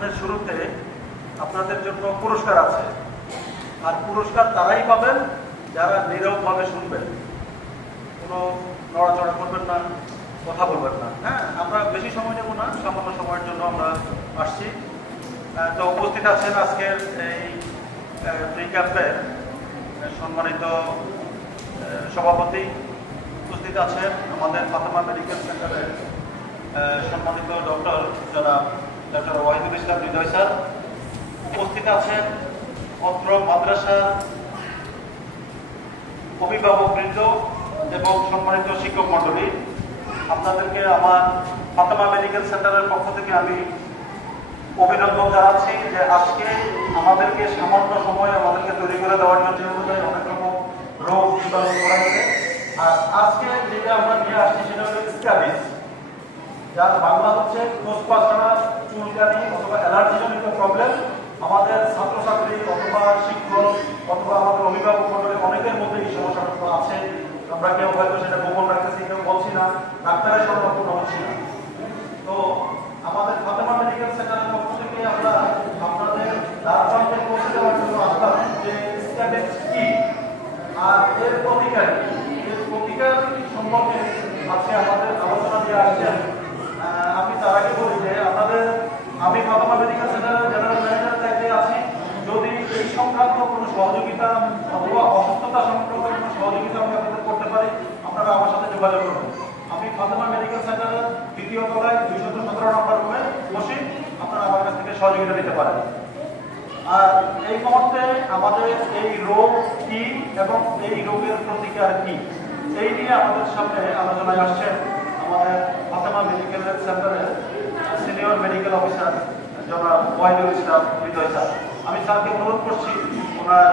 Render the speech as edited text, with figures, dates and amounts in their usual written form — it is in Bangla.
অনুষ্ঠানের শুরুতে আপনাদের জন্য পুরস্কার আছে, আর পুরস্কার তারাই পাবেন যারা নীরবভাবে শুনবেন, কোনো নড়াচড়া করবেন না, কথা বলবেন না। হ্যাঁ, আমরা বেশি সময় নেব না, সামান্য সময়ের জন্য আমরা আসছি। তো উপস্থিত আছেন আজকের এই প্রি ক্যাম্পের সম্মানিত সভাপতি, উপস্থিত আছেন আমাদের ফাতেমা মেডিকেল সেন্টারের সম্মানিত ডক্টর ওয়াহিদুল ইসলাম হৃদয় স্যার, উপস্থিত আছেন অত্র মাদ্রাসার অভিভাবকবৃন্দ এবং সম্মানিত শিক্ষক মণ্ডলী। আপনাদেরকে আমার ফাতেমা মেডিকেল সেন্টারের পক্ষ থেকে আমি অভিনন্দন জানাচ্ছি যে আজকে আমাদেরকে সামান্য সময় আমাদেরকে তৈরি করে দেওয়ার জন্য অনেক রকম রোগ নিবারণ করা হয়েছে। আর আজকে যেটা আমরা নিয়ে আসছি সেটা হলো স্ক্যাবিস, যার বাংলা হচ্ছে খোঁজপাছড়া, চুলকানি অথবা অ্যালার্জিজনিত প্রবলেম। আমাদের ছাত্রছাত্রী অথবা শিক্ষক অথবা আমাদের অভিভাবক মণ্ডলী অনেকের মধ্যে এই সমস্যাটা আছে। আমরা কেউ হয়তো সেটা গোপন রাখতেছি, কেউ বলছি না, ডাক্তারের শরণাপন্ন হচ্ছি না। তো আমাদের ফাতেমা মেডিকেল সেন্টারের পক্ষ থেকে আমরা আপনাদের দ্বার প্রান্তে পৌঁছে দেওয়ার জন্য আসলাম যে স্ক্যাবিস কি আর এর প্রতিকার কি, এর প্রতিকার সম্পর্কে আজকে আমাদের আলোচনা দিয়ে আসছেন। আমি তার আগে বলি যে আমি ফাতেমা মেডিকেল সেন্টারের জেনারেল ম্যানেজার দায়িত্বে আছি। যদি এই সংক্রান্ত কোনো সহযোগিতা অথবা অসুস্থতা সংক্রান্ত কোনো সহযোগিতা আমি আপনাদের করতে পারি, আপনারা আমার সাথে যোগাযোগ করবেন। আমি ফাতেমা মেডিকেল সেন্টারের দ্বিতীয় তলায় 217 নম্বর রুমে বসি, আপনারা আমার কাছ থেকে সহযোগিতা নিতে পারেন। আর এই মুহূর্তে আমাদের এই রোগ কি এবং এই রোগের প্রতিকার কি, এই নিয়ে আমাদের সামনে আলোচনায় আসছেন আমাদের ফাতেমা মেডিকেল সেন্টারের সিনিয়র মেডিকেল অফিসার জনাব ওয়াহিদুল ইসলাম হৃদয় স্যার। আমি স্যারকে অনুরোধ করছি ওনার